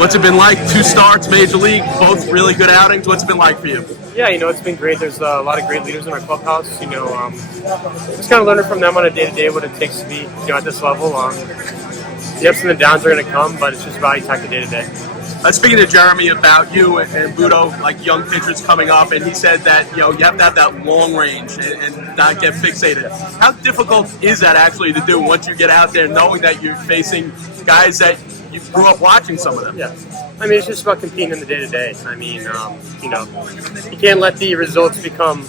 What's it been like? 2 starts, Major League, both really good outings. What's it been like for you? Yeah, it's been great. There's a lot of great leaders in our clubhouse. Just kind of learning from them on a day-to-day what it takes to be, at this level. The ups and the downs are going to come, but it's just about how you tackle day-to-day. Speaking to Jeremy about you and Budo, like young pitchers coming up, and he said that you have to have that long range and not get fixated. How difficult is that actually to do once you get out there, knowing that you're facing guys that you grew up watching some of them? Yeah, it's just about competing in the day-to-day. You can't let the results become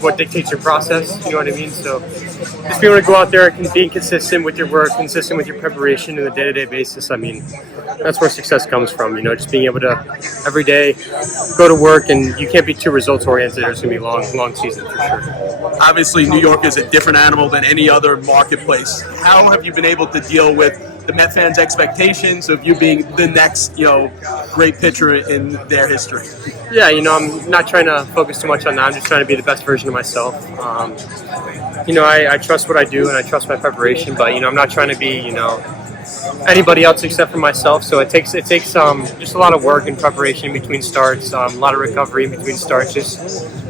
what dictates your process. You know what I mean? So just being able to go out there and being consistent with your work, consistent with your preparation on a day-to-day basis. That's where success comes from. Just being able to every day go to work, and you can't be too results-oriented. There's going to be long season for sure. Obviously, New York is a different animal than any other marketplace. How have you been able to deal with the Met fans' expectations of you being the next, great pitcher in their history? Yeah, I'm not trying to focus too much on that. I'm just trying to be the best version of myself. I trust what I do and I trust my preparation, but I'm not trying to be, anybody else except for myself. So it takes just a lot of work and preparation in between starts, a lot of recovery in between starts, just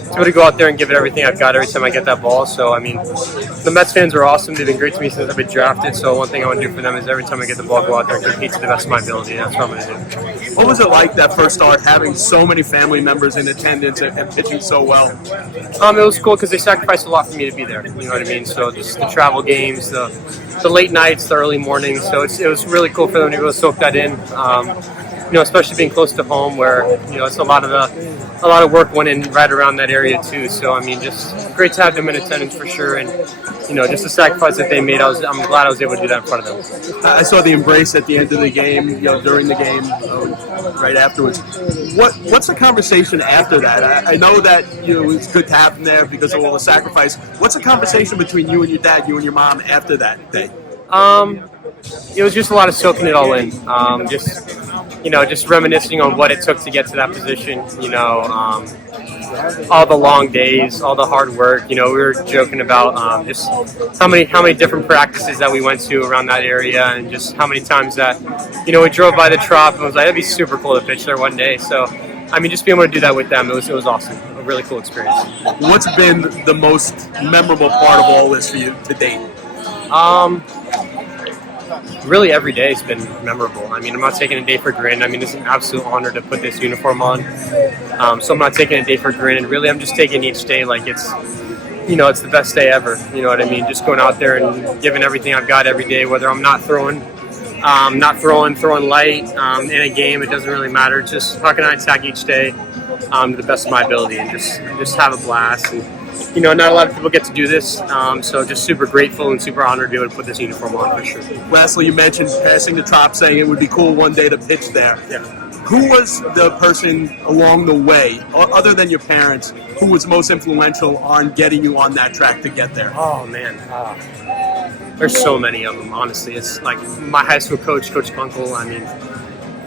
to be able to go out there and give it everything I've got every time I get that ball. So the Mets fans are awesome. They've been great to me since I've been drafted. So one thing I want to do for them is every time I get the ball, go out there and compete to the best of my ability. That's what I'm going to do. What was it like that first start, having so many family members in attendance and pitching so well? It was cool because they sacrificed a lot for me to be there. You know what I mean? So just the travel games, the late nights, the early mornings. So it was really cool for them to be able to soak that in. Especially being close to home, where it's a lot of work went in right around that area too. So just great to have them in attendance for sure, and just the sacrifice that they made. I'm glad I was able to do that in front of them. I saw the embrace at the end of the game, during the game, right afterwards. What's the conversation after that? I know that it's good to have them there because of all the sacrifice. What's the conversation between you and your dad, you and your mom after that day? It was just a lot of soaking it all in. Just reminiscing on what it took to get to that position. All the long days, all the hard work. We were joking about just how many different practices that we went to around that area, and just how many times that we drove by the Trop and was like, it'd be super cool to pitch there one day. So just being able to do that with them, it was awesome. A really cool experience. What's been the most memorable part of all this for you to date? Really, every day has been memorable. I'm not taking a day for granted. It's an absolute honor to put this uniform on. So I'm not taking a day for granted. Really, I'm just taking each day like it's the best day ever. You know what I mean? Just going out there and giving everything I've got every day, whether I'm not throwing light in a game. It doesn't really matter. Just how can I attack each day to the best of my ability and just have a blast. And, not a lot of people get to do this, so just super grateful and super honored to be able to put this uniform on for sure. Lastly, you mentioned passing the Trop, saying it would be cool one day to pitch there. Yeah. Who was the person along the way, other than your parents, who was most influential on getting you on that track to get there? Oh, man. There's so many of them, honestly. It's like my high school coach, Coach Kunkel.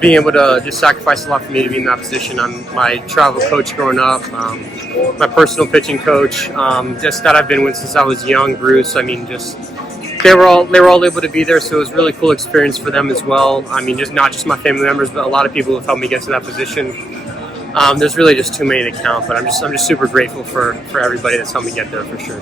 Being able to just sacrifice a lot for me to be in that position. My travel coach growing up, my personal pitching coach, just that I've been with since I was young, Bruce. They were all able to be there, so it was a really cool experience for them as well. Just not just my family members, but a lot of people who have helped me get to that position. There's really just too many to count, but I'm just super grateful for everybody that's helped me get there for sure.